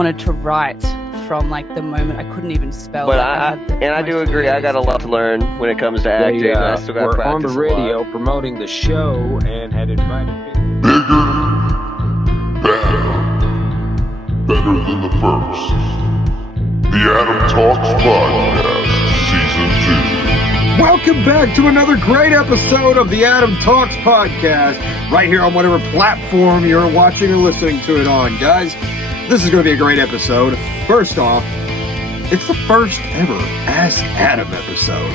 wanted to write from like the moment I couldn't even spell. But I do agree. I got a lot to learn when it comes to acting. I still got to practice. We're on the radio promoting the show and had invited people. Better than the first. The Adam Talks Podcast, Season 2. Welcome back to another great episode of the Adam Talks Podcast, right here on whatever platform you're watching or listening to it on. Guys, this is going to be a great episode. First off, it's the first ever Ask Adam episode.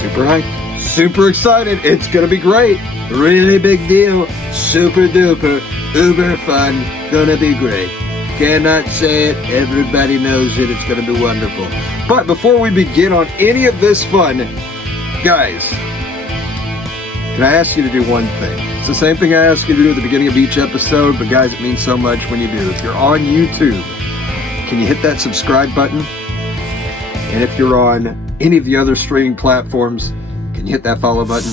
Super hyped, super excited. It's going to be great. Really big deal. Super duper, uber fun. Gonna be great. Cannot say it. Everybody knows it. It's going to be wonderful. But before we begin on any of this fun, guys, can I ask you to do one thing? It's the same thing I ask you to do at the beginning of each episode, but guys, it means so much when you do. If you're on YouTube, can you hit that subscribe button? And if you're on any of the other streaming platforms, can you hit that follow button?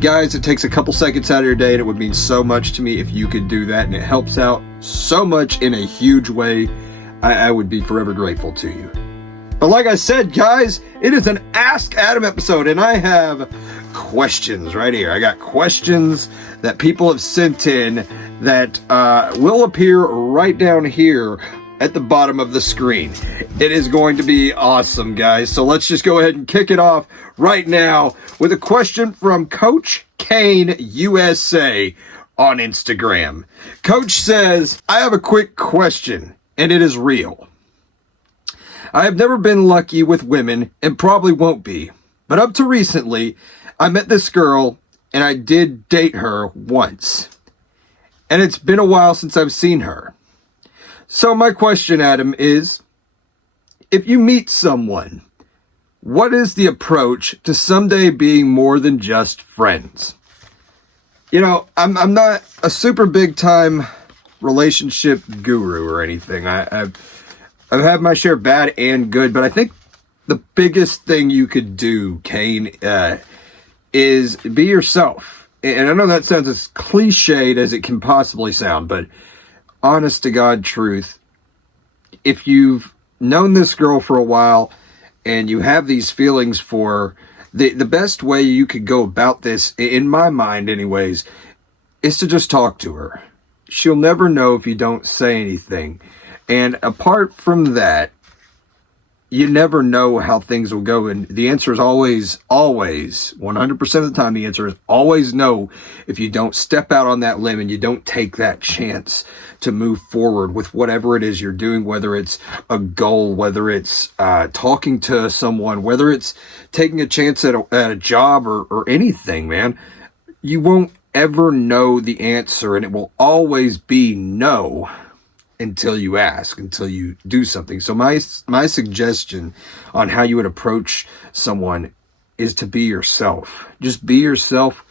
Guys, it takes a couple seconds out of your day, and it would mean so much to me if you could do that, and it helps out so much in a huge way. I would be forever grateful to you. But like I said, guys, it is an Ask Adam episode, and I have questions right here. I got questions that people have sent in that will appear right down here at the bottom of the screen. It is going to be awesome, guys. So let's just go ahead and kick it off right now with a question from Coach Kane USA on Instagram. Coach says, I have a quick question, and it is real. I have never been lucky with women and probably won't be. But up to recently, I met this girl and I did date her once. And it's been a while since I've seen her. So my question, Adam, is, if you meet someone, what is the approach to someday being more than just friends? You know, I'm not a super big time relationship guru or anything. I've had my share of bad and good, but I think the biggest thing you could do, Kane, is be yourself. And I know that sounds as cliched as it can possibly sound, but honest to God truth, if you've known this girl for a while and you have these feelings for her, the best way you could go about this, in my mind anyways, is to just talk to her. She'll never know if you don't say anything. And apart from that, you never know how things will go. And the answer is always, 100% of the time, the answer is always no if you don't step out on that limb and you don't take that chance to move forward with whatever it is you're doing, whether it's a goal, whether it's talking to someone, whether it's taking a chance at a job or anything, man. You won't ever know the answer, and it will always be no until you ask, until you do something. So my suggestion on how you would approach someone is to be yourself. Just be yourself.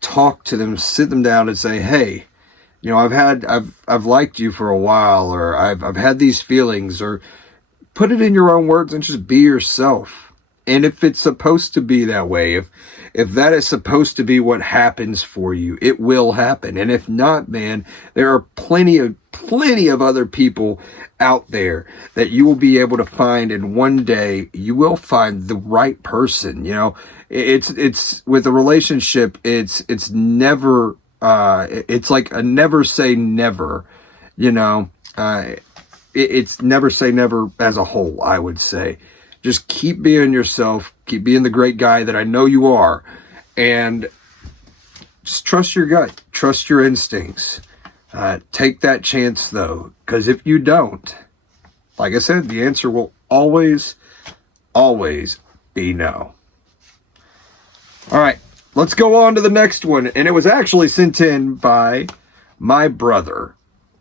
Talk to them, sit them down and say, hey, you know, I've liked you for a while, or I've had these feelings, or put it in your own words and just be yourself. And if it's supposed to be that way, if that is supposed to be what happens for you, it will happen. And if not, man, there are plenty of other people out there that you will be able to find, and one day you will find the right person. You know, it's with a relationship, it's never, it's like a never say never, you know, it's never say never as a whole, I would say. Just keep being yourself, keep being the great guy that I know you are, and just trust your gut, trust your instincts. Take that chance, though, because if you don't, like I said, the answer will always be no. All right, let's go on to the next one, and it was actually sent in by my brother,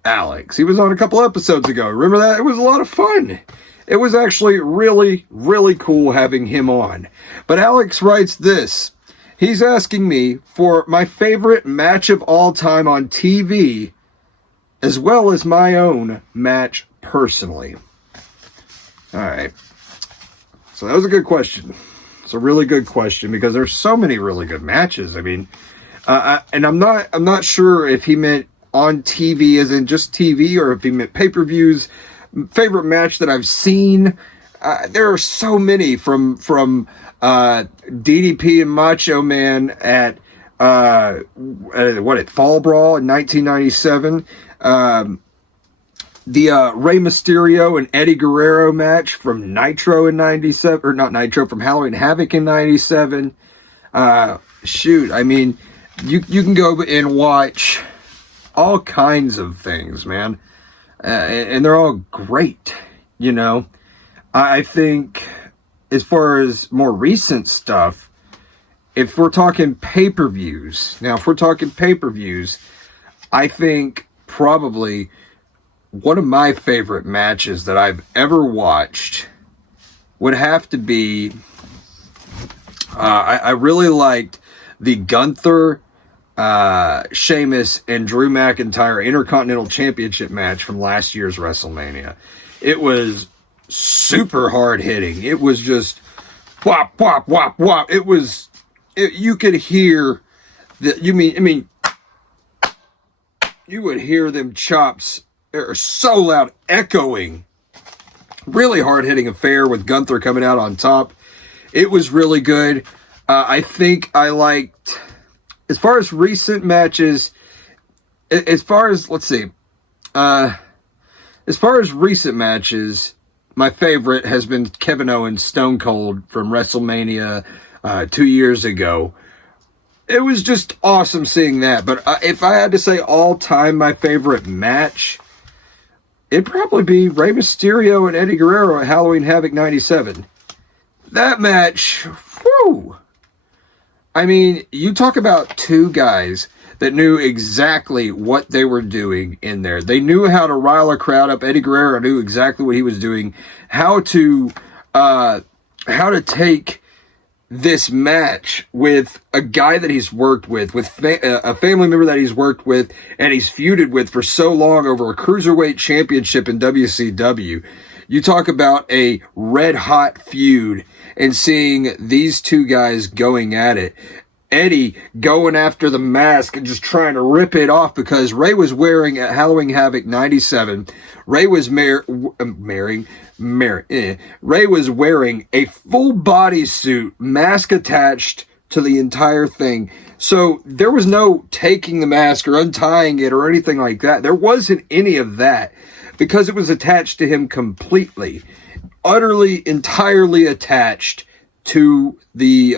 Alex. He was on a couple episodes ago. Remember that? It was a lot of fun. It was actually really, really cool having him on. But Alex writes this. He's asking me for my favorite match of all time on TV, as well as my own match personally. All right. So that was a good question. It's a really good question because there's so many really good matches. I mean, and I'm not sure if he meant on TV, as in just TV, or if he meant pay-per-views, favorite match that I've seen. There are so many from DDP and Macho Man at Fall Brawl in 1997. The Rey Mysterio and Eddie Guerrero match from Nitro in 97, or not Nitro, from Halloween Havoc in 97. Shoot, I mean, you can go and watch all kinds of things, man. And they're all great, you know. I think as far as more recent stuff, if we're talking pay-per-views, I think probably one of my favorite matches that I've ever watched would have to be, I really liked the Gunther, Sheamus, and Drew McIntyre Intercontinental Championship match from last year's WrestleMania. It was super hard hitting. It was just whop, whop, whop, whop. You could hear you would hear them chops. They're so loud, echoing. Really hard-hitting affair with Gunther coming out on top. It was really good. I think I liked, as far as recent matches, as far as recent matches, my favorite has been Kevin Owens Stone Cold from WrestleMania 2 years ago. It was just awesome seeing that. But if I had to say all-time my favorite match, it'd probably be Rey Mysterio and Eddie Guerrero at Halloween Havoc 97. That match, whew. I mean, you talk about two guys that knew exactly what they were doing in there. They knew how to rile a crowd up. Eddie Guerrero knew exactly what he was doing, how to take this match with a guy that he's worked with a family member that he's worked with and he's feuded with for so long over a cruiserweight championship in WCW. You talk about a red hot feud and seeing these two guys going at it. Eddie going after the mask and just trying to rip it off because Ray was wearing at Halloween Havoc 97. Ray was wearing a full bodysuit, mask attached to the entire thing. So there was no taking the mask or untying it or anything like that. There wasn't any of that because it was attached to him completely, utterly, entirely attached to the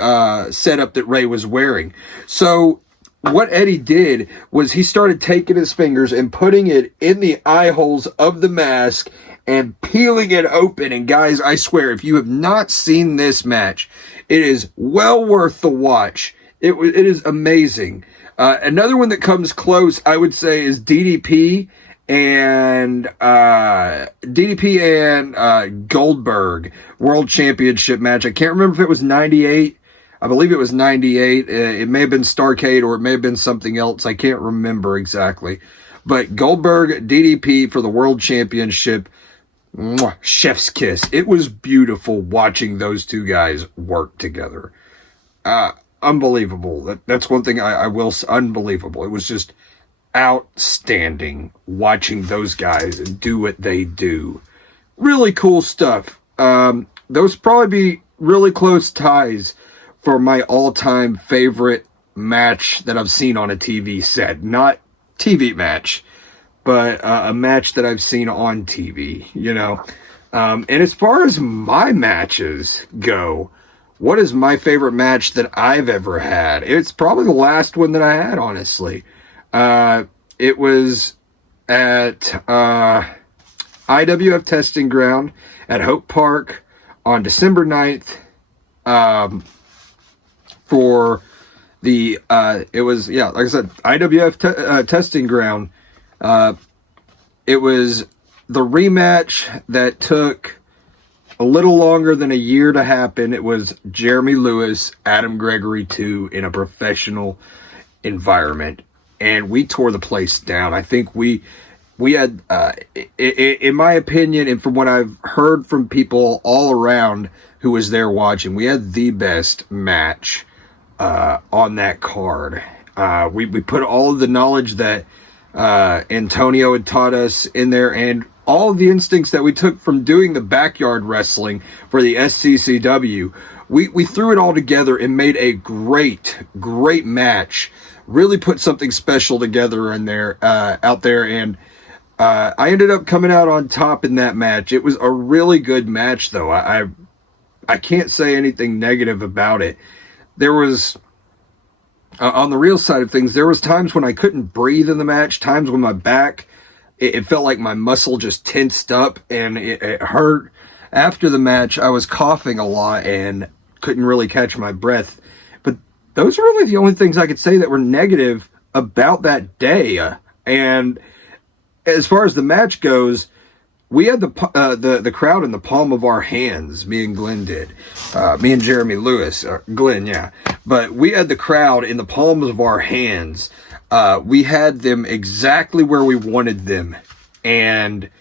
setup that Ray was wearing. So what Eddie did was he started taking his fingers and putting it in the eye holes of the mask and peeling it open. And guys, I swear, if you have not seen this match, it is well worth the watch. It is amazing. Another one that comes close, I would say, is DDP and Goldberg World Championship match. I can't remember if it was 98. I believe it was 98. It may have been Starrcade or it may have been something else. I can't remember exactly. But Goldberg, DDP for the World Championship. Mwah, chef's kiss. It was beautiful watching those two guys work together. Unbelievable. That's one thing I will say. Unbelievable. It was just outstanding watching those guys and do what they do. Really cool stuff. Those probably be really close ties for my all-time favorite match that I've seen on a TV set. Not TV match, but a match that I've seen on TV, you know. And as far as my matches go, what is my favorite match that I've ever had? It's probably the last one that I had, honestly. It was at IWF Testing Ground at Hope Park on December 9th for the, it was, yeah, like I said, IWF Testing Ground. It was the rematch that took a little longer than a year to happen. It was Jeremy Lewis, Adam Gregory 2 in a professional environment. And we tore the place down. I think we had, in my opinion, and from what I've heard from people all around who was there watching, we had the best match on that card. We put all of the knowledge that Antonio had taught us in there, and all of the instincts that we took from doing the backyard wrestling for the SCCW, we threw it all together and made a great match. Really put something special together in there, out there, and I ended up coming out on top in that match. It was a really good match, though. I can't say anything negative about it. There was, on the real side of things, there was times when I couldn't breathe in the match, times when my back, it felt like my muscle just tensed up and it hurt. After the match, I was coughing a lot and couldn't really catch my breath. But those are really the only things I could say that were negative about that day. And as far as the match goes, we had the crowd in the palm of our hands. Me and Glenn did. Me and Jeremy Lewis. Glenn, yeah. But we had the crowd in the palms of our hands. We had them exactly where we wanted them. And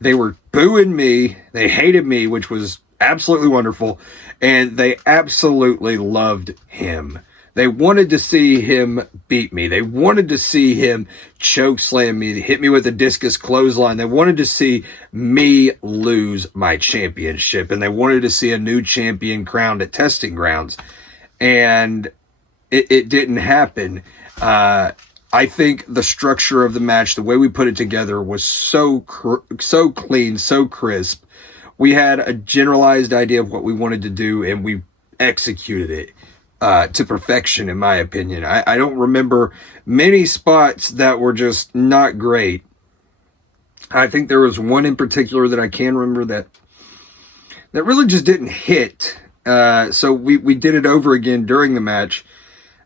they were booing me. They hated me, which was absolutely wonderful. And they absolutely loved him. They wanted to see him beat me. They wanted to see him choke slam me, hit me with a discus clothesline. They wanted to see me lose my championship. And they wanted to see a new champion crowned at Testing Grounds. And it didn't happen. I think the structure of the match, the way we put it together, was so clean, so crisp. We had a generalized idea of what we wanted to do, and we executed it to perfection, in my opinion. I don't remember many spots that were just not great. I think there was one in particular that I can remember that really just didn't hit. So we did it over again during the match.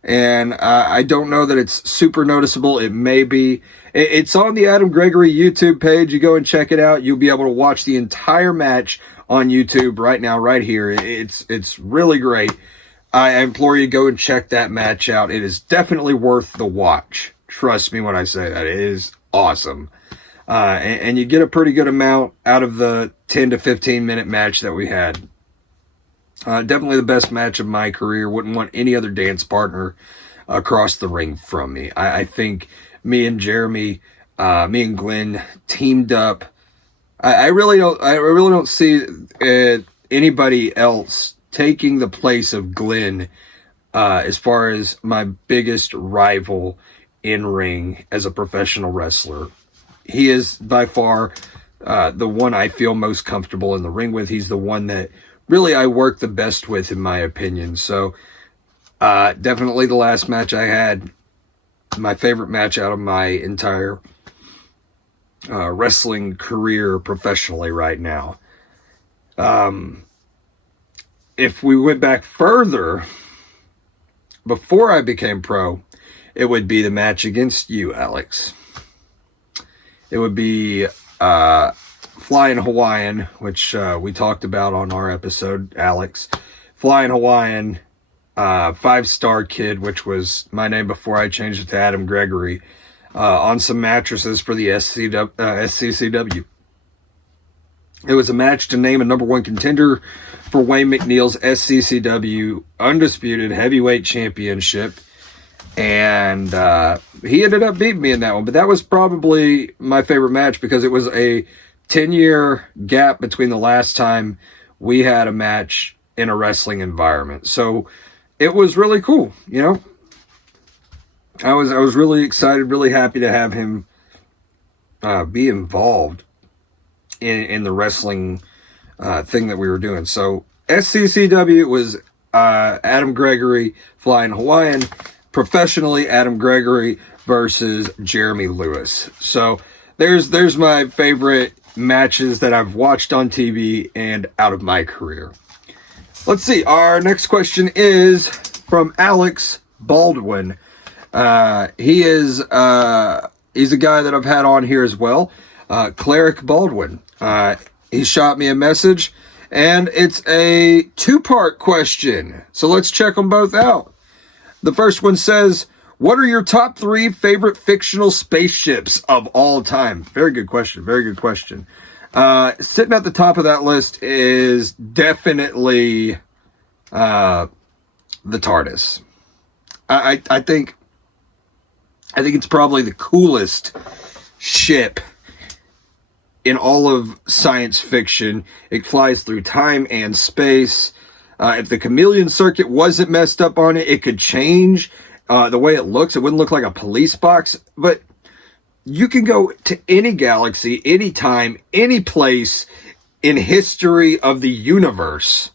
And I don't know that it's super noticeable. It may be. It's on the Adam Gregory YouTube page. You go and check it out. You'll be able to watch the entire match on YouTube right now, right here. It's really great. I implore you to go and check that match out. It is definitely worth the watch. Trust me when I say that. It is awesome. And you get a pretty good amount out of the 10 to 15 minute match that we had. Definitely the best match of my career. Wouldn't want any other dance partner across the ring from me. I think me and Jeremy, me and Glenn teamed up. I really don't see anybody else taking the place of Glenn as far as my biggest rival in ring as a professional wrestler. He is by far the one I feel most comfortable in the ring with. He's the one that really I work the best with, in my opinion. So definitely the last match I had, my favorite match out of my entire wrestling career professionally right now. If we went back further, before I became pro, it would be the match against you, Alex. It would be Flying Hawaiian, which we talked about on our episode, Alex. Flying Hawaiian, 5-star kid, which was my name before I changed it to Adam Gregory, on some mattresses for the SCCW. It was a match to name a number one contender for Wayne McNeil's SCCW Undisputed Heavyweight Championship. And he ended up beating me in that one. But that was probably my favorite match because it was a 10-year gap between the last time we had a match in a wrestling environment. So it was really cool, you know. I was really excited, really happy to have him be involved in the wrestling thing that we were doing. So SCCW was Adam Gregory, Flying Hawaiian. Professionally, Adam Gregory versus Jeremy Lewis. So there's my favorite matches that I've watched on TV and out of my career. Let's see. Our next question is from Alex Baldwin. He's a guy that I've had on here as well. Cleric Baldwin. He shot me a message, and it's a 2-part question. So let's check them both out. The first one says, what are your top 3 favorite fictional spaceships of all time? Very good question. Very good question. Sitting at the top of that list is definitely the TARDIS. I think I think it's probably the coolest ship in all of science fiction. It flies through time and space. If the chameleon circuit wasn't messed up on it, it could change the way it looks. It wouldn't look like a police box. But you can go to any galaxy, any time, any place in history of the universe.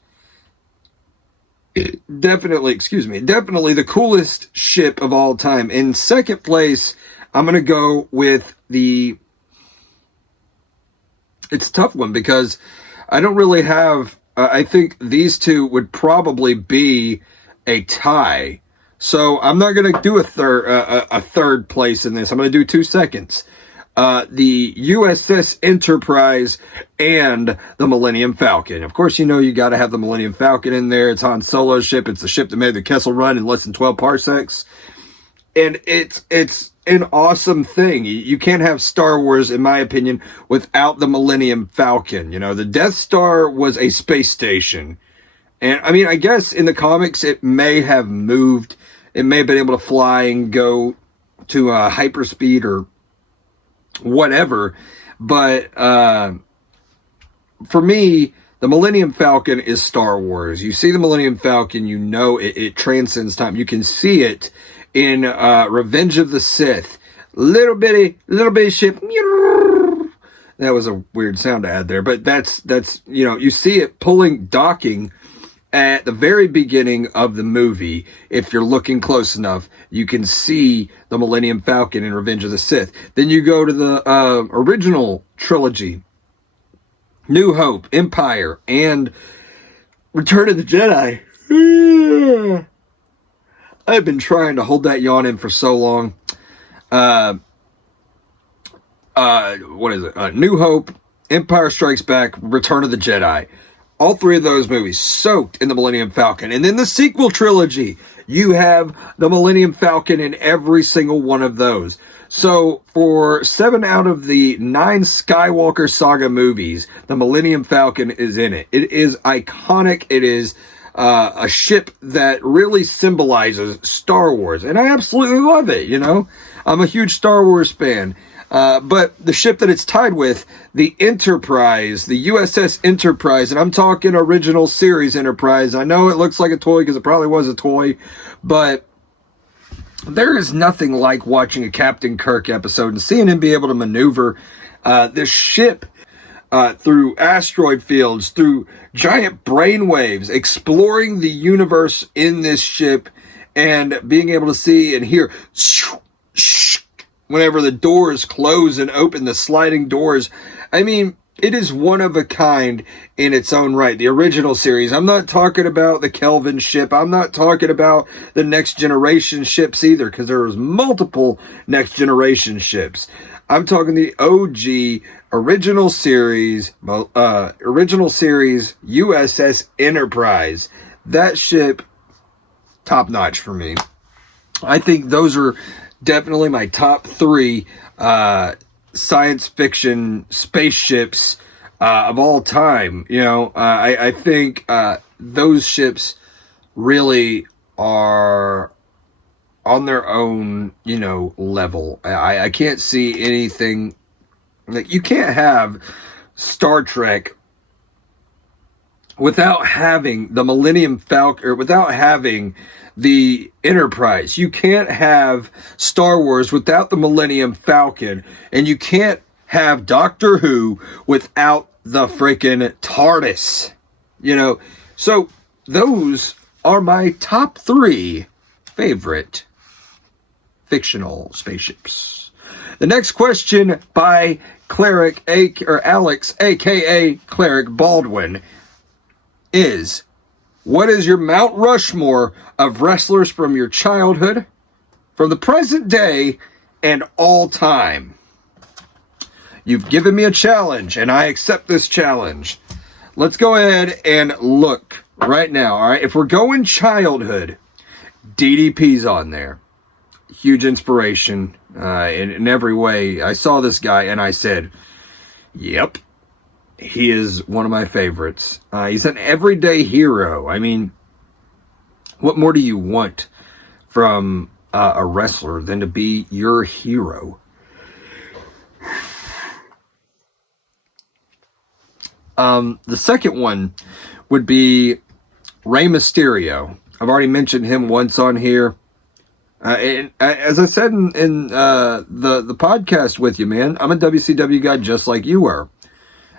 Definitely the coolest ship of all time. In second place, I'm going to go with it's a tough one because I don't really have, I think these two would probably be a tie. So I'm not going to do a third place in this. I'm going to do 2 seconds. The USS Enterprise and the Millennium Falcon. Of course, you got to have the Millennium Falcon in there. It's Han Solo's ship. It's the ship that made the Kessel Run in less than 12 parsecs. And it's an awesome thing. You can't have Star Wars, in my opinion, without the Millennium Falcon. The Death Star was a space station. And, I mean, I guess in the comics, it may have moved. It may have been able to fly and go to hyperspeed or whatever. But for me, the Millennium Falcon is Star Wars. You see the Millennium Falcon, it transcends time. You can see it in Revenge of the Sith. Little bitty ship. That was a weird sound to add there, but that's you see it docking at the very beginning of the movie. If you're looking close enough, you can see the Millennium Falcon in Revenge of the Sith. Then you go to the original trilogy, New Hope, Empire, and Return of the Jedi. I've been trying to hold that yawn in for so long. What is it? New Hope, Empire Strikes Back, Return of the Jedi. All 3 of those movies soaked in the Millennium Falcon. And then the sequel trilogy, you have the Millennium Falcon in every single one of those. So for 7 out of the 9 Skywalker Saga movies, the Millennium Falcon is in it. It is iconic. It is a ship that really symbolizes Star Wars. And I absolutely love it, I'm a huge Star Wars fan. But the ship that it's tied with, the Enterprise, the USS Enterprise, and I'm talking original series Enterprise. I know it looks like a toy because it probably was a toy, but there is nothing like watching a Captain Kirk episode and seeing him be able to maneuver this ship through asteroid fields, through giant brainwaves, exploring the universe in this ship, and being able to see and hear whenever the doors close and open, the sliding doors. I mean, it is one of a kind in its own right. The original series. I'm not talking about the Kelvin ship. I'm not talking about the Next Generation ships either, because there was multiple Next Generation ships. I'm talking the OG original series USS Enterprise. That ship, top notch for me. I think those are definitely my top 3 science fiction spaceships of all time. I think those ships really are on their own, level. I can't see anything. Like, you can't have Star Trek without having the Millennium Falcon, or without having the Enterprise. You can't have Star Wars without the Millennium Falcon, and you can't have Doctor Who without the freaking TARDIS. So those are my top 3 favorite fictional spaceships. The next question by Alex, aka Cleric Baldwin, is: what is your Mount Rushmore of wrestlers from your childhood, from the present day, and all time? You've given me a challenge, and I accept this challenge. Let's go ahead and look right now, all right? If we're going childhood, DDP's on there. Huge inspiration in every way. I saw this guy, and I said, yep. He is one of my favorites. He's an everyday hero. I mean, what more do you want from a wrestler than to be your hero. The second one would be Rey Mysterio. I've already mentioned him once on here. And as I said in the podcast with you, man, I'm a WCW guy just like you were.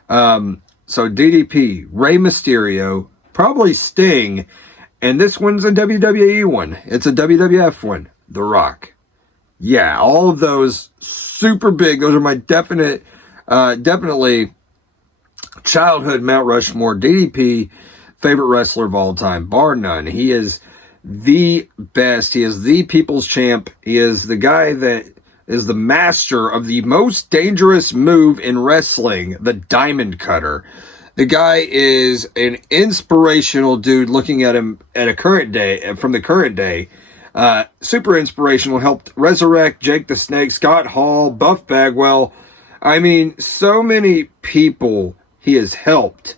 So DDP, Rey Mysterio, probably Sting, and this one's a WWE one. It's a WWF one. The Rock. Yeah, all of those super big. Those are my definitely childhood Mount Rushmore. DDP, favorite wrestler of all time, bar none. He is the best. He is the people's champ. He is the guy that is the master of the most dangerous move in wrestling, the diamond cutter. The guy is an inspirational dude. Looking at him at a current day, from the current day, super inspirational. Helped resurrect Jake the Snake, Scott Hall, Buff Bagwell. I mean, so many people he has helped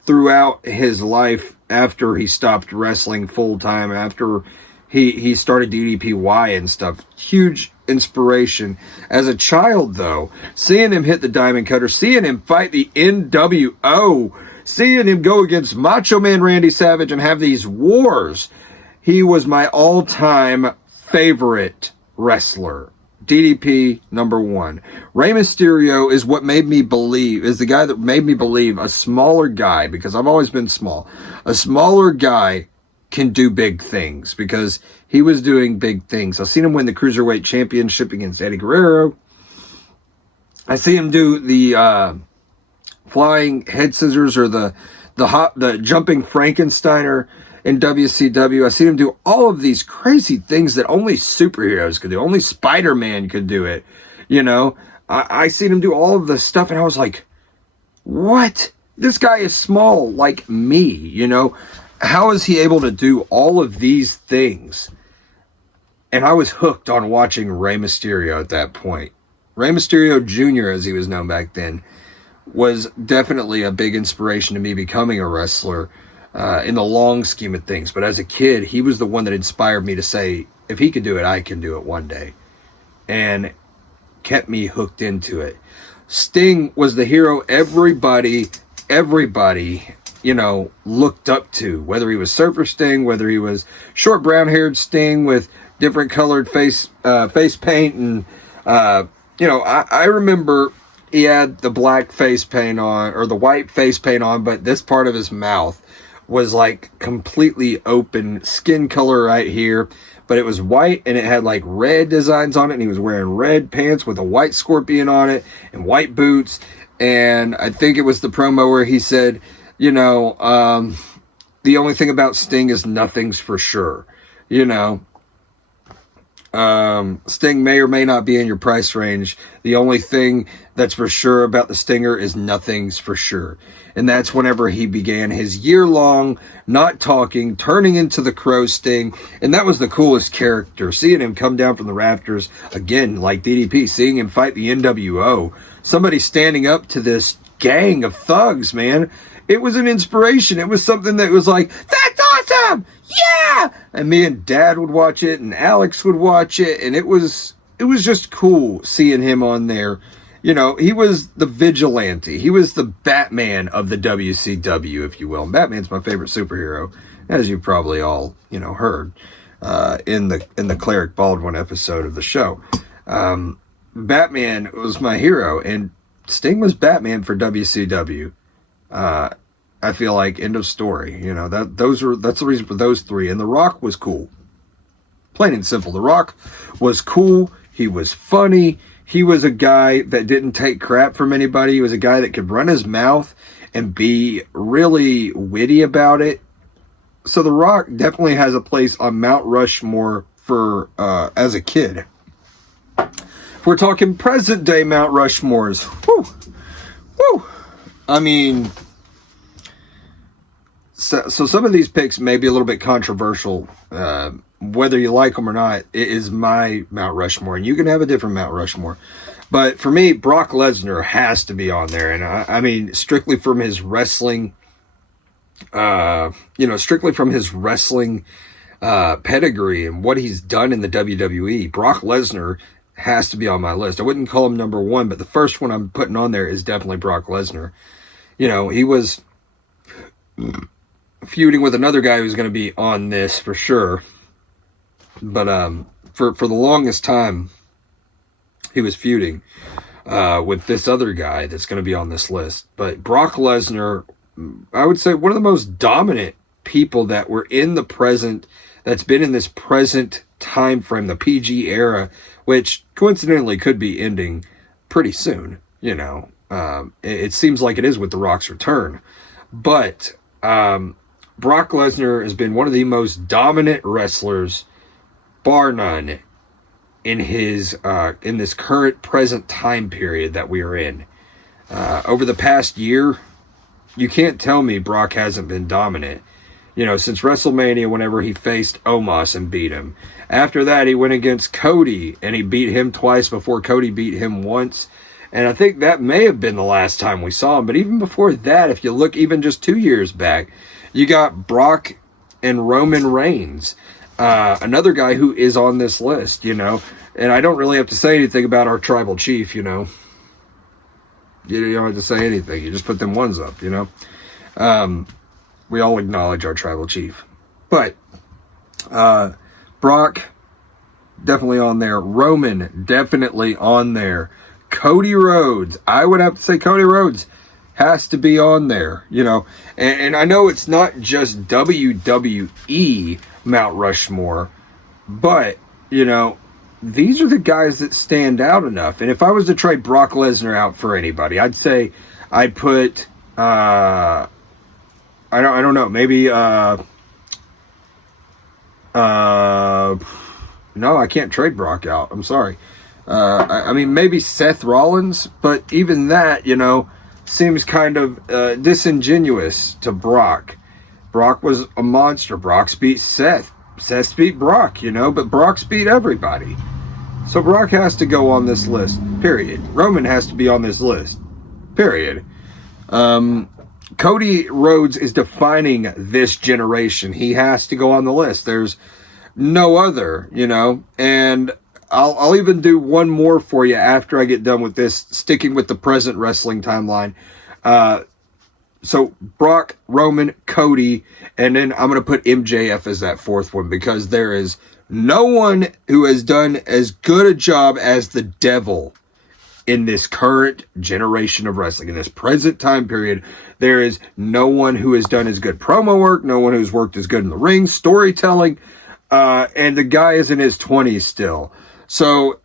throughout his life after he stopped wrestling full time, after he started DDPY and stuff. Huge inspiration. As a child, though, seeing him hit the diamond cutter, seeing him fight the NWO, seeing him go against Macho Man Randy Savage and have these wars, he was my all-time favorite wrestler. DDP, number one. Rey Mysterio is what made me believe, is the guy that made me believe a smaller guy, because I've always been small, a smaller guy can do big things, because he was doing big things. I've seen him win the Cruiserweight Championship against Eddie Guerrero. I see him do the flying head scissors, or the jumping Frankensteiner in WCW. I seen him do all of these crazy things that only superheroes could do. Only Spider-Man could do it. You know, I seen him do all of this stuff, and I was like, what? This guy is small like me, you know? How is he able to do all of these things? And I was hooked on watching Rey Mysterio at that point. Rey Mysterio Jr., as he was known back then, was definitely a big inspiration to me becoming a wrestler in the long scheme of things. But as a kid, he was the one that inspired me to say, if he could do it, I can do it one day. And kept me hooked into it. Sting was the hero everybody, you know, looked up to. Whether he was Surfer Sting, whether he was short brown-haired Sting with different colored face paint. And, you know, I remember he had the black face paint on, or the white face paint on, but this part of his mouth was like completely open, skin color right here, but it was white, and it had like red designs on it, and he was wearing red pants with a white scorpion on it and white boots. And I think it was the promo where he said, you know, the only thing about Sting is nothing's for sure. You know, Sting may or may not be in your price range. The only thing that's for sure about the Stinger is nothing's for sure. And that's whenever he began his year-long not talking, turning into the Crow Sting. And that was the coolest character. Seeing him come down from the rafters, again, like DDP, seeing him fight the NWO. Somebody standing up to this gang of thugs, man. It was an inspiration. It was something that was like, that's awesome! Yeah! And me and Dad would watch it, and Alex would watch it, and it was just cool seeing him on there. You know, he was the vigilante. He was the Batman of the WCW, if you will. And Batman's my favorite superhero, as you probably all, you know, heard in the Cleric Baldwin episode of the show. Batman was my hero, and Sting was Batman for WCW. I feel like end of story. You know, that's the reason for those three. And The Rock was cool. Plain and simple. The Rock was cool. He was funny. He was a guy that didn't take crap from anybody. He was a guy that could run his mouth and be really witty about it. So The Rock definitely has a place on Mount Rushmore for as a kid. If we're talking present day Mount Rushmores, whoo. I mean, so some of these picks may be a little bit controversial. Whether you like them or not, it is my Mount Rushmore, and you can have a different Mount Rushmore. But for me, Brock Lesnar has to be on there, and I mean, strictly from his wrestling, pedigree and what he's done in the WWE, Brock Lesnar has to be on my list. I wouldn't call him number one, but the first one I'm putting on there is definitely Brock Lesnar. You know, he was feuding with another guy who's going to be on this for sure. But for the longest time, he was feuding with this other guy that's going to be on this list. But Brock Lesnar, I would say one of the most dominant people that were in the present, that's been in this present time frame, the PG era, which coincidentally could be ending pretty soon. You know, it seems like it is with The Rock's return. But Brock Lesnar has been one of the most dominant wrestlers, bar none, in his in this current present time period that we are in. Over the past year, you can't tell me Brock hasn't been dominant. You know, since WrestleMania, whenever he faced Omos and beat him. After that, he went against Cody, and he beat him twice before Cody beat him once. And I think that may have been the last time we saw him. But even before that, if you look even just 2 years back, you got Brock and Roman Reigns. Another guy who is on this list, you know. And I don't really have to say anything about our tribal chief, you know. You don't have to say anything. You just put them ones up, you know. We all acknowledge our tribal chief. But Brock, definitely on there. Roman, definitely on there. Cody Rhodes, I would have to say Cody Rhodes has to be on there, you know. And I know it's not just WWE Mount Rushmore, but, you know, these are the guys that stand out enough. And if I was to trade Brock Lesnar out for anybody, I'd say I'd put... I don't know. Maybe, no, I can't trade Brock out. I'm sorry. I mean, maybe Seth Rollins, but even that, you know, seems kind of disingenuous to Brock. Brock was a monster. Brock's beat Seth. Seth beat Brock, you know, but Brock's beat everybody. So Brock has to go on this list, period. Roman has to be on this list, period. Cody Rhodes is defining this generation. He has to go on the list. There's no other, you know. And I'll even do one more for you after I get done with this, sticking with the present wrestling timeline. So Brock, Roman, Cody, and then I'm going to put MJF as that fourth one, because there is no one who has done as good a job as the Devil in this current generation of wrestling, in this present time period. There is no one who has done as good promo work, no one who's worked as good in the ring, storytelling, and the guy is in his 20s still. So,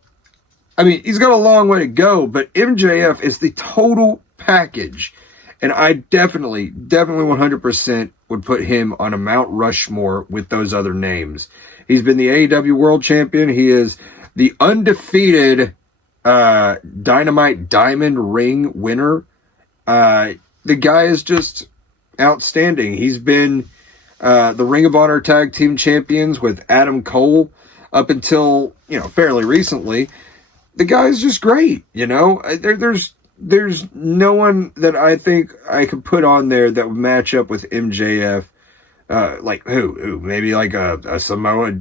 I mean, he's got a long way to go, but MJF is the total package. And I definitely 100% would put him on a Mount Rushmore with those other names. He's been the AEW World Champion. He is the undefeated Dynamite Diamond Ring winner. The guy is just outstanding. He's been the Ring of Honor Tag Team Champions with Adam Cole up until, you know, fairly recently. The guy's just great, you know. There's no one that I think I could put on there that would match up with MJF. Like who? Maybe like a Samoa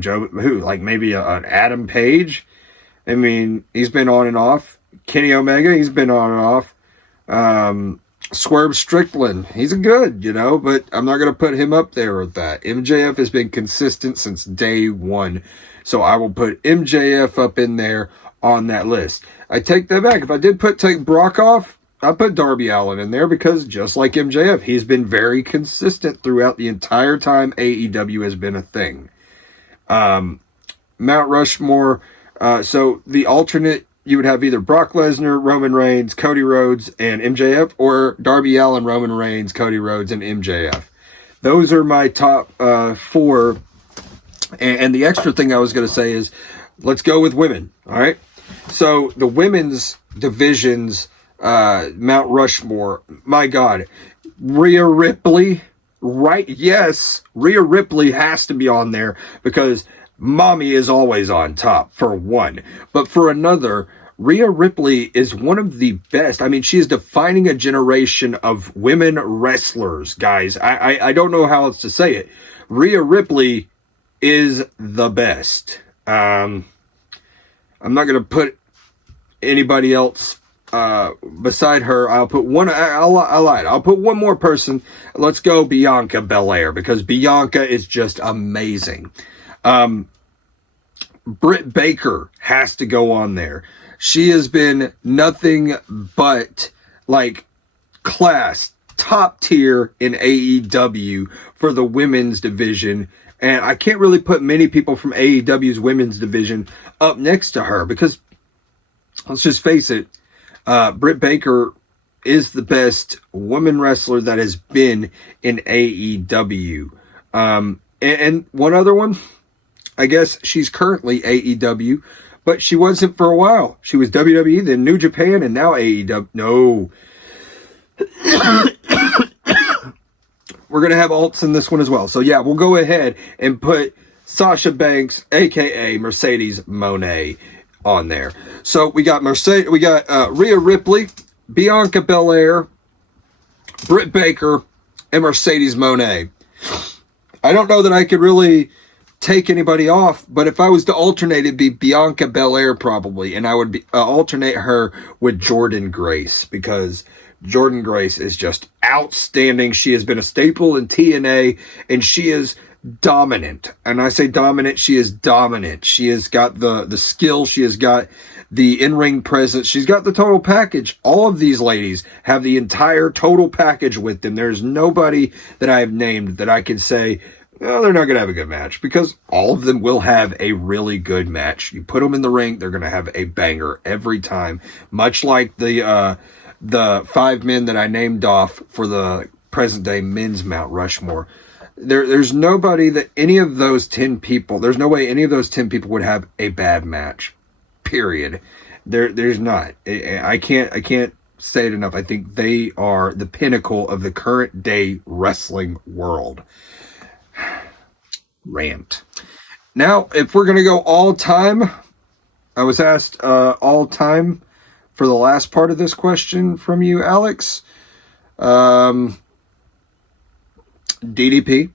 Joe. Who? Like maybe an Adam Page. I mean, he's been on and off. Kenny Omega, he's been on and off. Swerve Strickland, he's good, you know, but I'm not going to put him up there with that. MJF has been consistent since day one. So I will put MJF up in there on that list. I take that back. If I did take Brock off, I put Darby Allin in there, because just like MJF, he's been very consistent throughout the entire time AEW has been a thing. Mount Rushmore. So the alternate, you would have either Brock Lesnar, Roman Reigns, Cody Rhodes, and MJF, or Darby Allin, Roman Reigns, Cody Rhodes, and MJF. Those are my top four. And the extra thing I was going to say is, let's go with women. All right. So the women's divisions, Mount Rushmore, my God, Rhea Ripley, right? Yes, Rhea Ripley has to be on there, because Mommy is always on top, for one. But for another, Rhea Ripley is one of the best. I mean, she is defining a generation of women wrestlers, guys. I don't know how else to say it. Rhea Ripley is the best. I'm not going to put anybody else beside her. I'll put one. I lied. I'll put one more person. Let's go Bianca Belair, because Bianca is just amazing. Britt Baker has to go on there. She has been nothing but like class, top tier in AEW for the women's division. And I can't really put many people from AEW's women's division up next to her, because let's just face it, Britt Baker is the best woman wrestler that has been in AEW. And one other one, I guess she's currently AEW, but she wasn't for a while. She was WWE, then New Japan, and now AEW. No. We're going to have alts in this one as well. So yeah, we'll go ahead and put Sasha Banks, aka Mercedes Moné, on there. So we got Rhea Ripley, Bianca Belair, Britt Baker, and Mercedes Moné. I don't know that I could really take anybody off, but if I was to alternate, it'd be Bianca Belair probably, and I would alternate her with Jordynne Grace, because Jordynne Grace is just outstanding. She has been a staple in TNA, and she is dominant. And I say dominant, she is dominant. She has got the skill, she has got the in-ring presence, she's got the total package. All of these ladies have the entire total package with them. There's nobody that I have named that I can say, well, they're not going to have a good match, because all of them will have a really good match. You put them in the ring, they're going to have a banger every time. Much like the 5 men that I named off for the present day men's Mount Rushmore. There's nobody that any of those 10 people, there's no way any of those 10 people would have a bad match. Period. There's not. I can't say it enough. I think they are the pinnacle of the current day wrestling world. Rant. Now, if we're going to go all time, I was asked all time for the last part of this question from you, Alex. DDP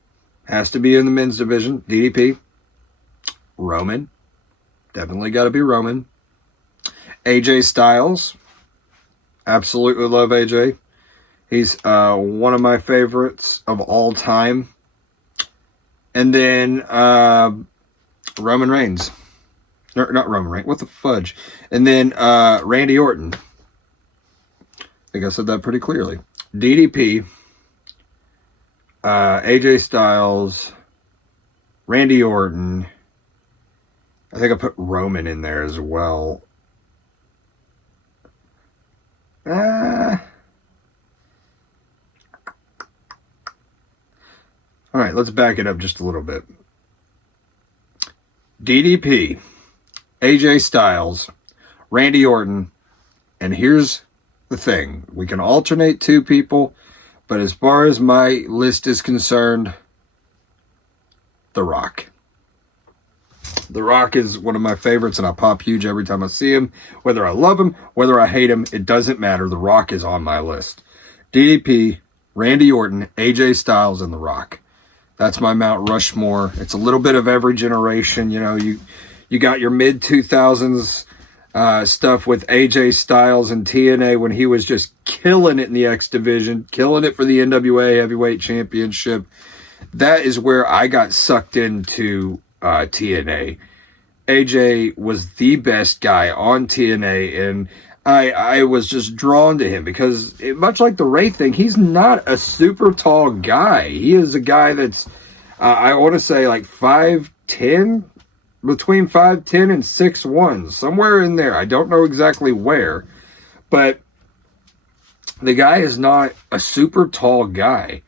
has to be in the men's division. DDP. Roman. Definitely got to be Roman. AJ Styles. Absolutely love AJ. He's one of my favorites of all time. And then Roman Reigns. Not Roman Reigns. What the fudge? And then Randy Orton. I think I said that pretty clearly. DDP. AJ Styles. Randy Orton. I think I put Roman in there as well. All right, let's back it up just a little bit. DDP, AJ Styles, Randy Orton, and here's the thing. We can alternate 2 people, but as far as my list is concerned, The Rock. The Rock is one of my favorites, and I pop huge every time I see him. Whether I love him, whether I hate him, it doesn't matter. The Rock is on my list. DDP, Randy Orton, AJ Styles, and The Rock. That's my Mount Rushmore. It's a little bit of every generation. You know, you got your mid-2000s stuff with AJ Styles and TNA when he was just killing it in the X Division, killing it for the NWA Heavyweight Championship. That is where I got sucked into TNA. AJ was the best guy on TNA, and I was just drawn to him because, much like the Ray thing, he's not a super tall guy. He is a guy that's, I want to say, like 5'10", between 5'10" and 6'1", somewhere in there. I don't know exactly where, but the guy is not a super tall guy.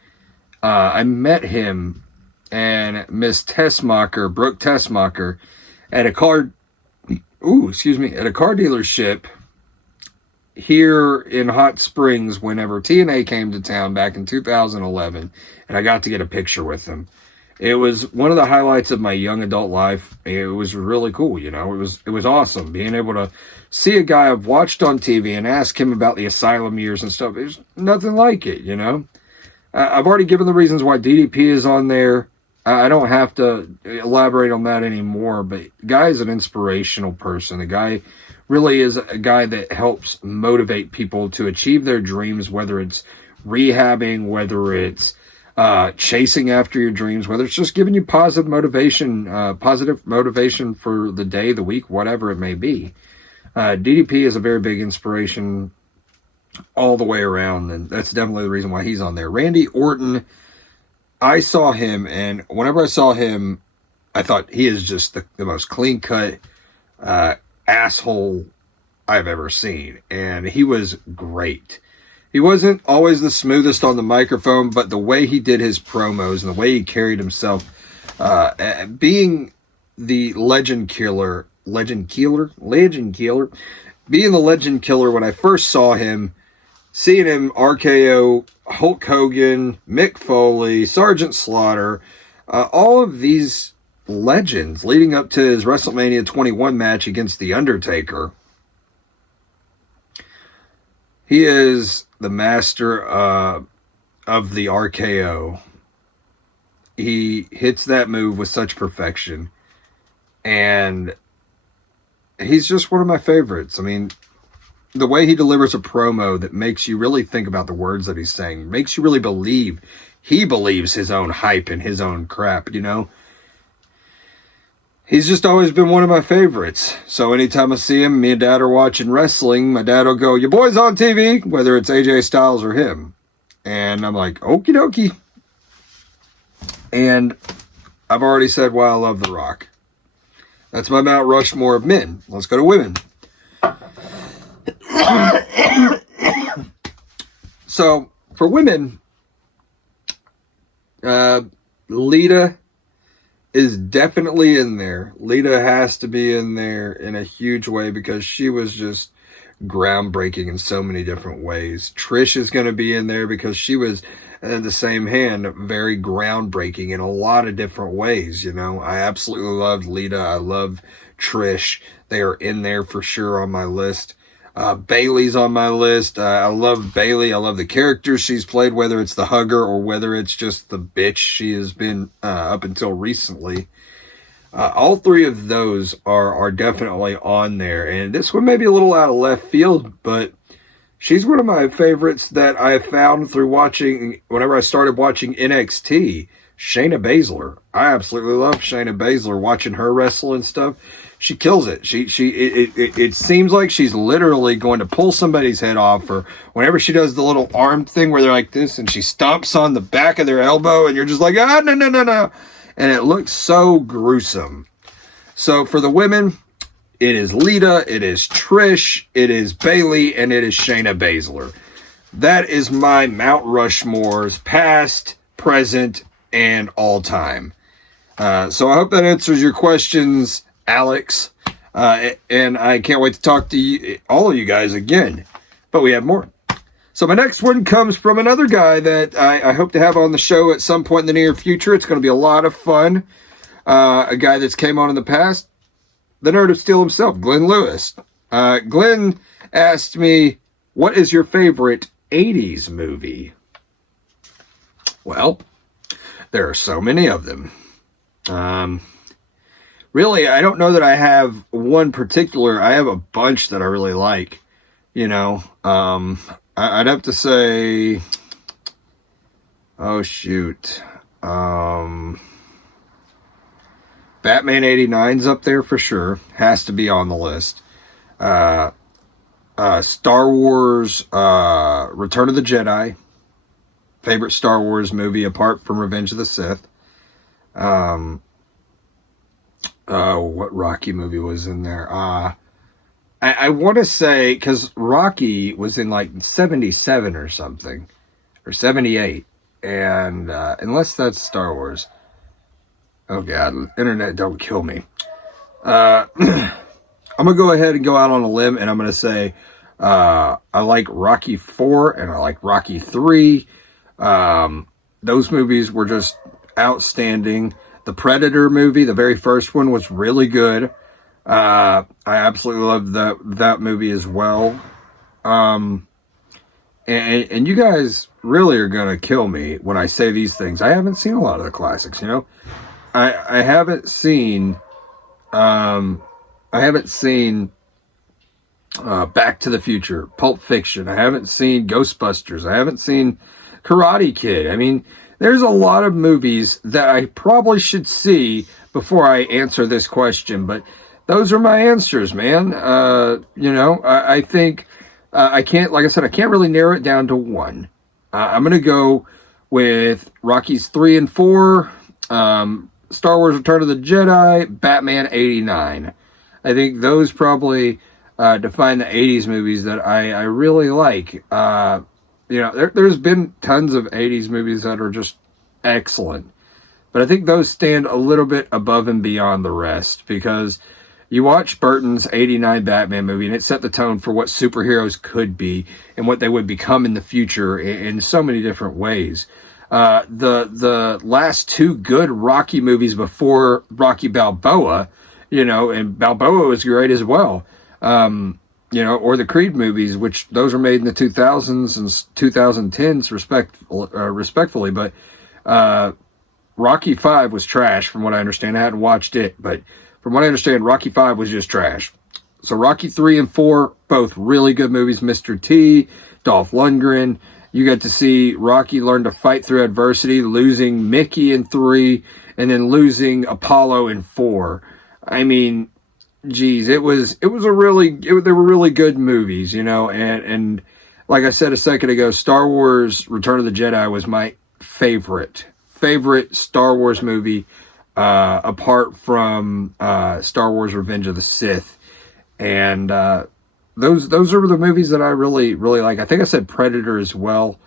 I met him and Miss Tessmacher, Brooke Tessmacher, at a car dealership here in Hot Springs whenever TNA came to town back in 2011, and I got to get a picture with him. It was one of the highlights of my young adult life. It was really cool, you know. It was awesome being able to see a guy I've watched on TV and ask him about the Asylum years and stuff. There's nothing like it, you know. I've already given the reasons why DDP is on there. I don't have to elaborate on that anymore, but the guy is an inspirational person. The guy really is a guy that helps motivate people to achieve their dreams, whether it's rehabbing, whether it's chasing after your dreams, whether it's just giving you positive motivation for the day, the week, whatever it may be. DDP is a very big inspiration all the way around, and that's definitely the reason why he's on there. Randy Orton, I saw him, and whenever I saw him, I thought he is just the most clean-cut asshole I've ever seen, and he was great. He wasn't always the smoothest on the microphone, but the way he did his promos and the way he carried himself, being the legend killer, being the legend killer when I first saw him, seeing him RKO Hulk Hogan, Mick Foley, Sergeant Slaughter, all of these legends leading up to his WrestleMania 21 match against The Undertaker. He is the master of the RKO. He hits that move with such perfection. And he's just one of my favorites. I mean, the way he delivers a promo that makes you really think about the words that he's saying, makes you really believe he believes his own hype and his own crap, you know? He's just always been one of my favorites. So anytime I see him, me and Dad are watching wrestling, my dad will go, "Your boy's on TV," whether it's AJ Styles or him. And I'm like, okie dokie. And I've already said why I love The Rock. That's my Mount Rushmore of men. Let's go to women. So, for women, Lita is definitely in there. Lita has to be in there in a huge way because she was just groundbreaking in so many different ways. Trish is going to be in there because she was, in the same hand, very groundbreaking in a lot of different ways, you know. I absolutely loved Lita. I love Trish. They are in there for sure on my list. Bayley's on my list. I love Bayley. I love the characters she's played, whether it's the hugger or whether it's just the bitch she has been up until recently. All three of those are definitely on there. And this one may be a little out of left field, but she's one of my favorites that I found through watching, whenever I started watching NXT, Shayna Baszler. I absolutely love Shayna Baszler, watching her wrestle and stuff. She kills it. It seems like she's literally going to pull somebody's head off, or whenever she does the little arm thing where they're like this and she stomps on the back of their elbow and you're just like, no. And it looks so gruesome. So for the women, it is Lita, it is Trish, it is Bayley, and it is Shayna Baszler. That is my Mount Rushmore's past, present, and all time. So I hope that answers your questions, Alex. And I can't wait to talk to you, all of you guys again. But we have more. So my next one comes from another guy that I hope to have on the show at some point in the near future. It's going to be a lot of fun. A guy that's came on in the past, the Nerd of Steel himself, Glenn Lewis. Glenn asked me, what is your favorite 80s movie? Well, there are so many of them. Really, I don't know that I have one particular. I have a bunch that I really like, you know. I'd have to say, oh shoot, Batman 89's up there for sure. Has to be on the list. Star Wars, Return of the Jedi. Favorite Star Wars movie apart from Revenge of the Sith. What Rocky movie was in there? I want to say, because Rocky was in like 77 or something, or 78, and unless that's Star Wars. Oh God, internet, don't kill me. I'm going to go ahead and go out on a limb, and I'm going to say I like Rocky 4 and I like Rocky 3. Those movies were just outstanding. The Predator movie, the very first one, was really good. I absolutely love that movie as well. and you guys really are going to kill me when I say these things. I haven't seen a lot of the classics, you know. I haven't seen Back to the Future, Pulp Fiction. I haven't seen Ghostbusters. I haven't seen Karate Kid. I mean, there's a lot of movies that I probably should see before I answer this question, but those are my answers, man. You know, I think I can't, like I said, I can't really narrow it down to one. I'm going to go with Rockies 3 and 4, Star Wars Return of the Jedi, Batman 89. I think those probably define the 80s movies that I really like. You know, there's been tons of 80s movies that are just excellent. But I think those stand a little bit above and beyond the rest, because you watch Burton's 89 Batman movie and it set the tone for what superheroes could be and what they would become in the future in so many different ways. The last two good Rocky movies before Rocky Balboa, you know, and Balboa was great as well. You know, or the Creed movies, which those were made in the 2000s and 2010s respectfully, but Rocky 5 was trash from what I understand. I hadn't watched it, but from what I understand, Rocky 5 was just trash. So Rocky 3 and 4, both really good movies. Mr. T, Dolph Lundgren. You get to see Rocky learn to fight through adversity, losing Mickey in 3 and then losing Apollo in 4. I mean, geez, they were really good movies, you know, and like I said a second ago, Star Wars Return of the Jedi was my favorite Star Wars movie, apart from Star Wars Revenge of the Sith. And those are the movies that I really like. I think I said Predator as well,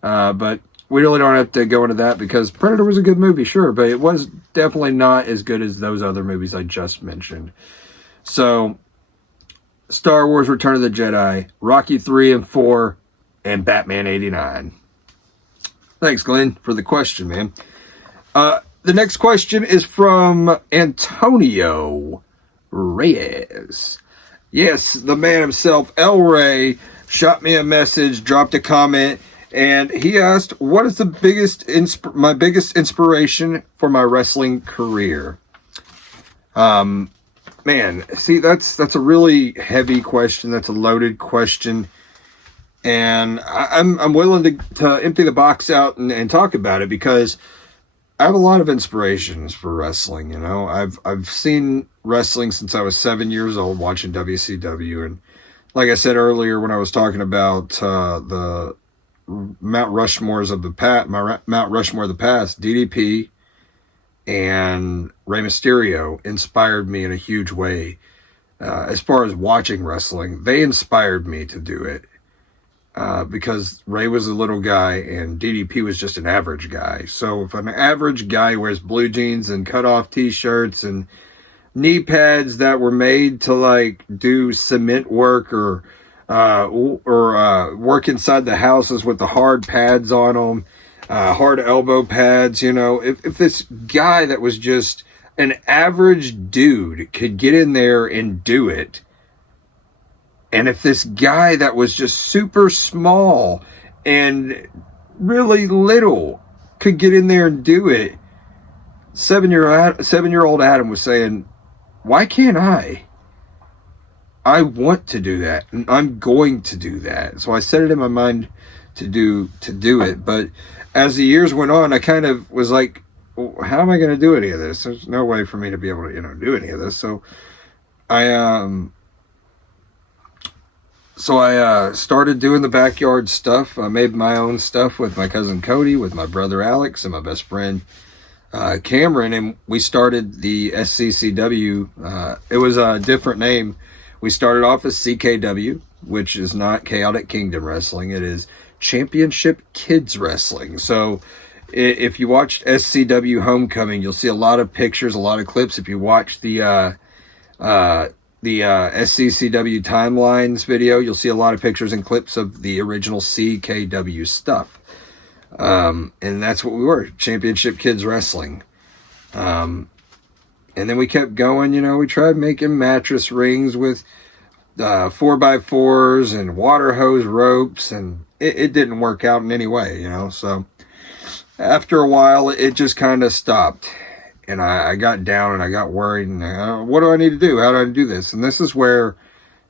but we really don't have to go into that because Predator was a good movie, sure, but it was definitely not as good as those other movies I just mentioned. So, Star Wars Return of the Jedi, Rocky 3 and 4, and Batman 89. Thanks, Glenn, for the question, man. The next question is from Antonio Reyes. Yes, the man himself, El Rey, shot me a message, dropped a comment, and he asked, what is the my biggest inspiration for my wrestling career? Man, see, that's a really heavy question. That's a loaded question. And I'm willing to empty the box out and talk about it because I have a lot of inspirations for wrestling. You know, I've seen wrestling since I was 7 years old, watching WCW. And like I said earlier, when I was talking about the Mount Rushmores of the past, Mount Rushmore of the past, DDP and Rey Mysterio inspired me in a huge way. As far as watching wrestling, they inspired me to do it. Because Rey was a little guy and DDP was just an average guy. So if an average guy wears blue jeans and cut off t-shirts and knee pads that were made to like do cement work or work inside the houses with the hard pads on them, hard elbow pads, you know, if this guy that was just an average dude could get in there and do it, and if this guy that was just super small and really little could get in there and do it, 7-year-old Adam was saying, why can't I? I want to do that, and I'm going to do that. So I set it in my mind to do it. But as the years went on, I kind of was like, well, how am I going to do any of this? There's no way for me to be able to, do any of this. So I started doing the backyard stuff. I made my own stuff with my cousin Cody, with my brother Alex, and my best friend Cameron, and we started the SCCW. It was a different name. We started off as CKW, which is not Chaotic Kingdom Wrestling. It is Championship Kids Wrestling. So if you watched SCW Homecoming, you'll see a lot of pictures, a lot of clips. If you watch the SCCW Timelines video, you'll see a lot of pictures and clips of the original CKW stuff. And that's what we were, Championship Kids Wrestling. And then we kept going, we tried making mattress rings with 4x4s and water hose ropes, and it didn't work out in any way, you know. So after a while, it just kind of stopped. And I got down and I got worried. And what do I need to do? How do I do this? And this is where,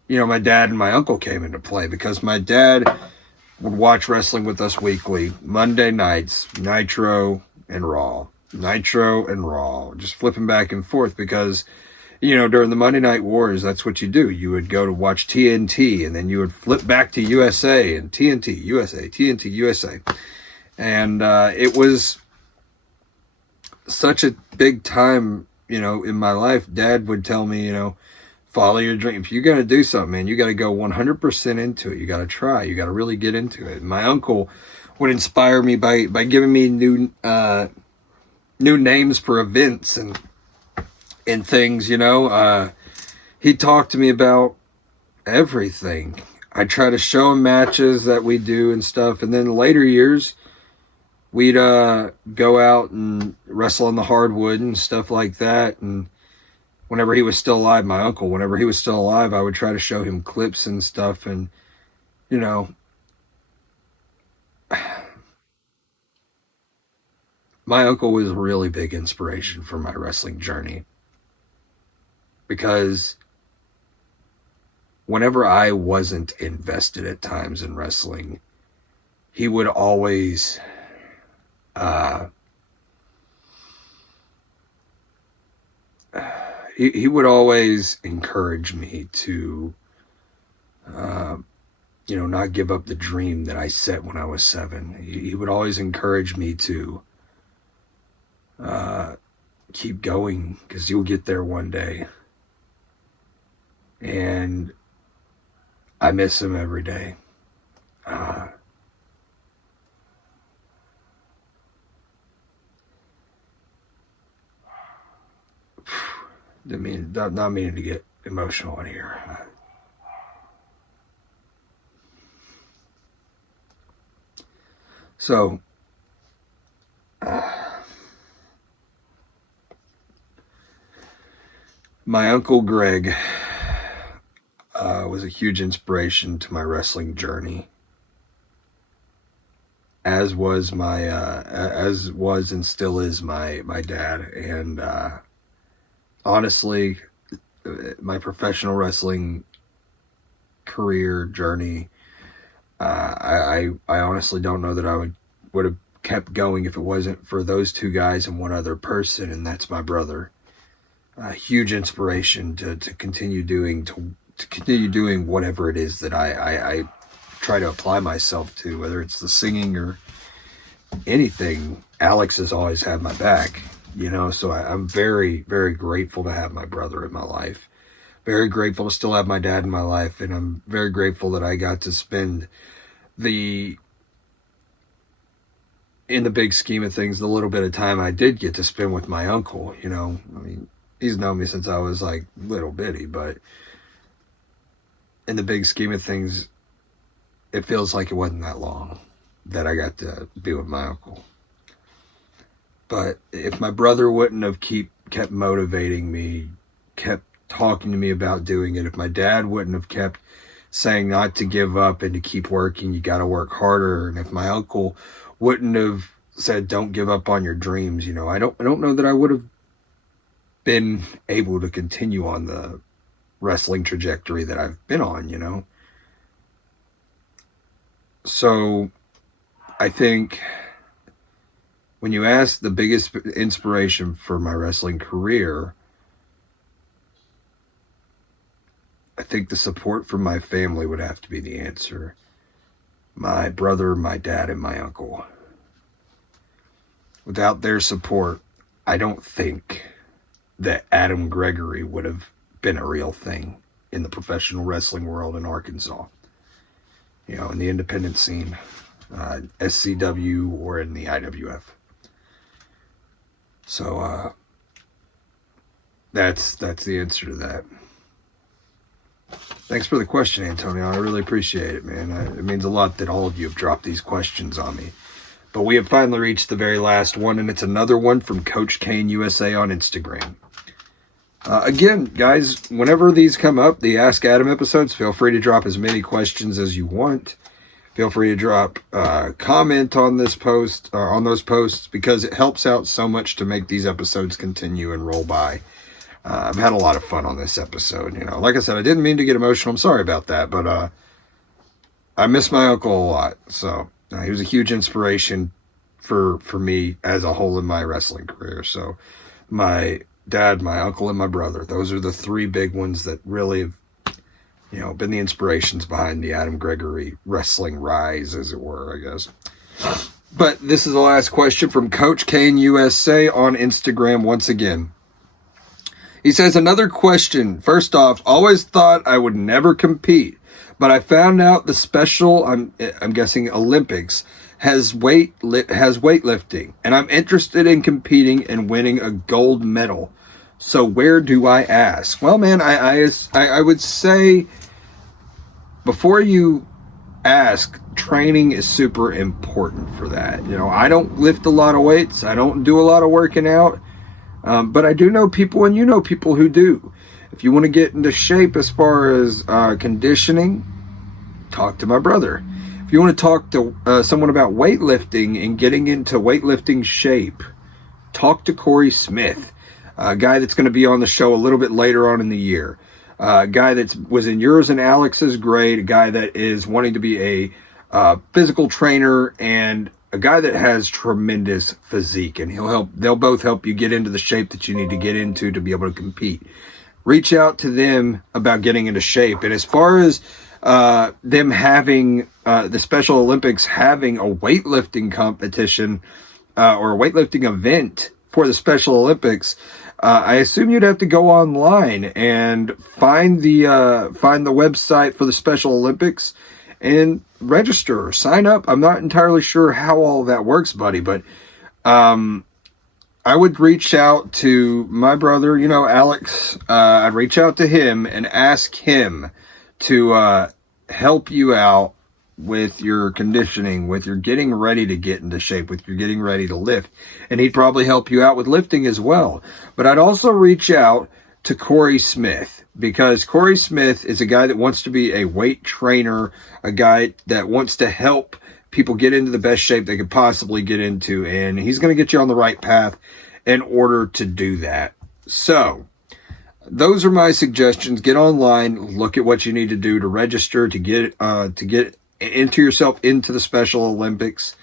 you know, my dad and my uncle came into play, because my dad would watch wrestling with us weekly, Monday nights, Nitro and Raw. Nitro and Raw, just flipping back and forth, because, you know, during the Monday Night Wars, that's what you do. You would go to watch TNT, and then you would flip back to USA and TNT, USA, TNT, USA. And it was such a big time, you know, in my life. Dad would tell me, you know, follow your dream. If you're going to do something, man, you got to go 100% into it. You got to try. You got to really get into it. And my uncle would inspire me by giving me new names for events and things, you know. He talked to me about everything. I try to show him matches that we do and stuff. And then later years, we'd go out and wrestle on the hardwood and stuff like that. And whenever he was still alive, my uncle, whenever he was still alive, I would try to show him clips and stuff. And, you know, my uncle was a really big inspiration for my wrestling journey, because whenever I wasn't invested at times in wrestling, he would always he would always encourage me to you know, not give up the dream that I set when I was 7. He would always encourage me to keep going, because you'll get there one day. And I miss him every day. Not meaning to get emotional in here. So, my Uncle Greg was a huge inspiration to my wrestling journey, as was and still is my dad. And honestly, my professional wrestling career journey, I honestly don't know that I would have kept going if it wasn't for those two guys and one other person, and that's my brother. A huge inspiration to continue doing whatever it is that I try to apply myself to, whether it's the singing or anything. Alex has always had my back, you know, so I'm very, very grateful to have my brother in my life. Very grateful to still have my dad in my life, and I'm very grateful that I got to spend in the big scheme of things, the little bit of time I did get to spend with my uncle. You know, I mean, he's known me since I was like little bitty, but in the big scheme of things, it feels like it wasn't that long that I got to be with my uncle. But if my brother wouldn't have kept motivating me, kept talking to me about doing it, if my dad wouldn't have kept saying not to give up and to keep working, you got to work harder, and if my uncle wouldn't have said don't give up on your dreams, you know, I don't know that I would have been able to continue on the wrestling trajectory that I've been on, you know. So I think when you ask the biggest inspiration for my wrestling career, I think the support from my family would have to be the answer. My brother, my dad, and my uncle. Without their support, I don't think that Adam Gregory would have been a real thing in the professional wrestling world in Arkansas. You know, in the independent scene, SCW or in the IWF. So that's the answer to that. Thanks for the question, Antonio. I really appreciate it, man. It means a lot that all of you have dropped these questions on me. But we have finally reached the very last one, and it's another one from Coach Kane USA on Instagram. Again, guys, whenever these come up, the Ask Adam episodes, feel free to drop as many questions as you want. Feel free to drop comment on this post, on those posts, because it helps out so much to make these episodes continue and roll by. I've had a lot of fun on this episode. You know, like I said, I didn't mean to get emotional. I'm sorry about that, but I miss my uncle a lot. So he was a huge inspiration for me as a whole in my wrestling career. So my dad, my uncle, and my brother, those are the three big ones that really have, you know, been the inspirations behind the Adam Gregory wrestling rise, as it were, I guess. But this is the last question from Coach Kane USA on Instagram once again. He says, another question. First off, always thought I would never compete, but I found out the special, I'm guessing Olympics, has weightlifting, and I'm interested in competing and winning a gold medal. So where do I ask? Well, man, I would say before you ask, training is super important for that. You know, I don't lift a lot of weights. I don't do a lot of working out. But I do know people, and you know people who do. If you want to get into shape as far as conditioning, talk to my brother. If you want to talk to someone about weightlifting and getting into weightlifting shape, talk to Corey Smith, a guy that's going to be on the show a little bit later on in the year. A guy that was in yours and Alex's grade, a guy that is wanting to be a physical trainer, and a guy that has tremendous physique, and they'll both help you get into the shape that you need to get into to be able to compete. Reach out to them about getting into shape. And as far as them having the Special Olympics having a weightlifting competition or a weightlifting event for the Special Olympics, I assume you'd have to go online and find the website for the Special Olympics and register or sign up. I'm not entirely sure how all that works, buddy, but I would reach out to my brother, you know, Alex. I'd reach out to him and ask him to help you out with your conditioning, with your getting ready to get into shape, with your getting ready to lift. And he'd probably help you out with lifting as well. But I'd also reach out to Corey Smith, because Corey Smith is a guy that wants to be a weight trainer, a guy that wants to help people get into the best shape they could possibly get into. And he's going to get you on the right path in order to do that. So those are my suggestions. Get online, look at what you need to do to register, to get into yourself into the Special Olympics.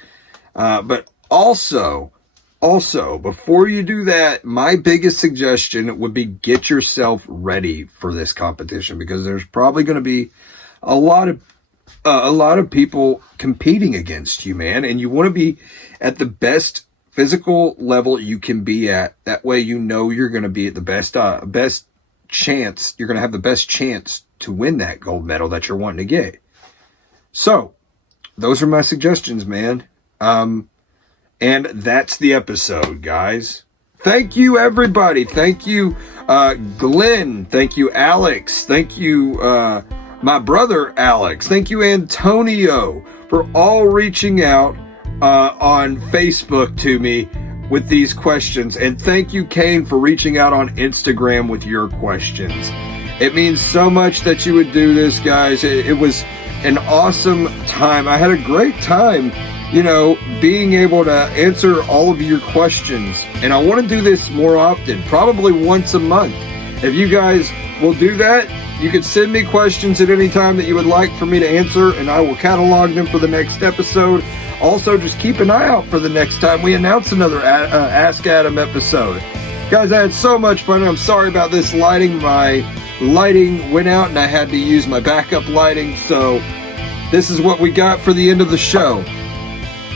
But also, before you do that, my biggest suggestion would be get yourself ready for this competition, because there's probably going to be a lot of people competing against you, man. And you want to be at the best physical level you can be at. That way, you know you're going to be at the best chance. You're going to have the best chance to win that gold medal that you're wanting to get. So, those are my suggestions, man. And that's the episode, guys. Thank you, everybody. Thank you, Glenn. Thank you, Alex. Thank you, my brother, Alex. Thank you, Antonio, for all reaching out on Facebook to me with these questions. And thank you, Kane, for reaching out on Instagram with your questions. It means so much that you would do this, guys. It was an awesome time. I had a great time, you know, being able to answer all of your questions. And I want to do this more often, probably once a month. If you guys will do that, you can send me questions at any time that you would like for me to answer, and I will catalog them for the next episode. Also, just keep an eye out for the next time we announce another Ask Adam episode. Guys, I had so much fun. I'm sorry about this lighting. My lighting went out and I had to use my backup lighting, so this is what we got for the end of the show.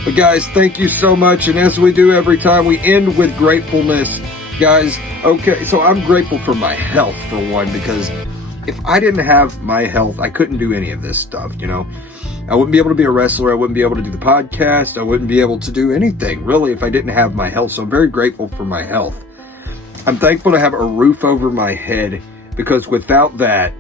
But guys, thank you so much, and as we do every time, we end with gratefulness. Guys, okay, so I'm grateful for my health, for one, because if I didn't have my health, I couldn't do any of this stuff, you know? I wouldn't be able to be a wrestler, I wouldn't be able to do the podcast, I wouldn't be able to do anything, really, if I didn't have my health, so I'm very grateful for my health. I'm thankful to have a roof over my head, because without that,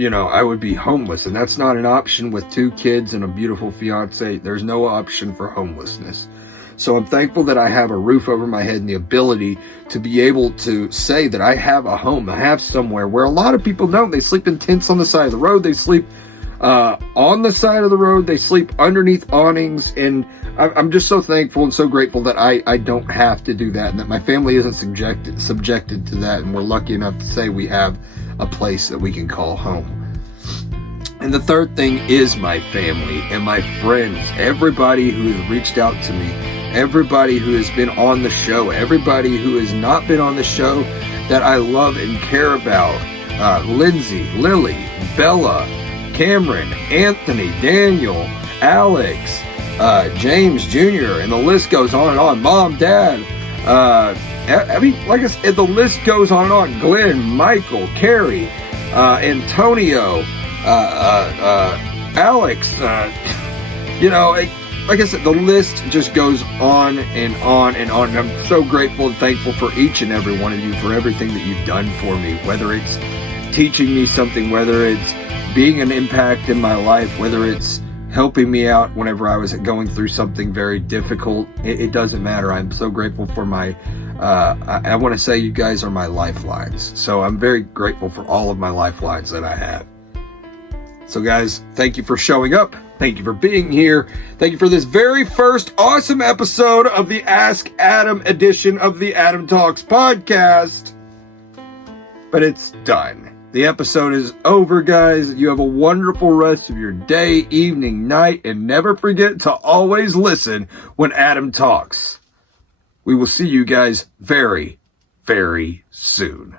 I would be homeless, and that's not an option with 2 kids and a beautiful fiance. There's no option for homelessness. So I'm thankful that I have a roof over my head and the ability to be able to say that I have a home, I have somewhere, where a lot of people don't. They sleep in tents on the side of the road. They sleep on the side of the road. They sleep underneath awnings. And I'm just so thankful and so grateful that I don't have to do that, and that my family isn't subjected to that. And we're lucky enough to say we have a place that we can call home. And the third thing is my family and my friends, everybody who has reached out to me, everybody who has been on the show, everybody who has not been on the show that I love and care about. Lindsay, Lily, Bella, Cameron, Anthony, Daniel, Alex, James Jr., and the list goes on and on. Mom, Dad, like I said, the list goes on and on. Glenn, Michael, Carrie, Antonio, Alex, like I said, the list just goes on and on and on. And I'm so grateful and thankful for each and every one of you for everything that you've done for me, whether it's teaching me something, whether it's being an impact in my life, whether it's helping me out whenever I was going through something very difficult. It doesn't matter. I'm so grateful for my, I want to say you guys are my lifelines. So I'm very grateful for all of my lifelines that I have. So guys, thank you for showing up. Thank you for being here. Thank you for this very first awesome episode of the Ask Adam edition of the Adam Talks podcast. But it's done. The episode is over, guys. You have a wonderful rest of your day, evening, night, and never forget to always listen when Adam talks. We will see you guys very, very soon.